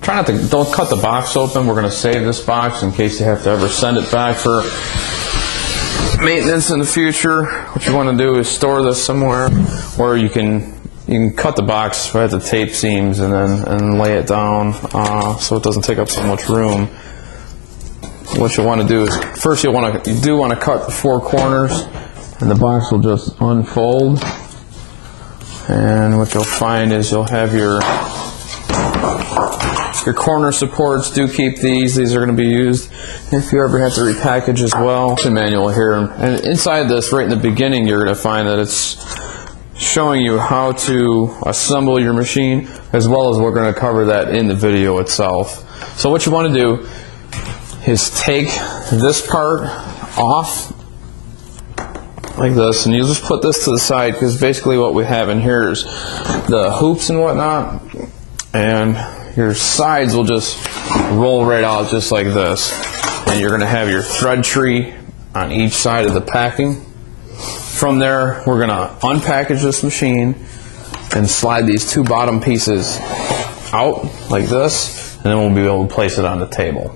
try not to, don't cut the box open. We're going to save this box in case you have to ever send it back for maintenance in the future. What you want to do is store this somewhere where you can cut the box at the tape seams and then lay it down so it doesn't take up so much room. What you want to do is first you do want to cut the 4 corners, and the box will just unfold. And what you'll find is you'll have your corner supports. Do keep these. These are going to be used if you ever have to repackage as well. The manual here, and inside this, right in the beginning, you're going to find that it's showing you how to assemble your machine, as well as we're going to cover that in the video itself. So what you want to do is take this part off like this, and you just put this to the side, because basically what we have in here is the hoops and whatnot, and your sides will just roll right out just like this, and you're going to have your thread tree on each side of the packing. From there, we're going to unpackage this machine and slide these 2 bottom pieces out like this, and then we'll be able to place it on the table.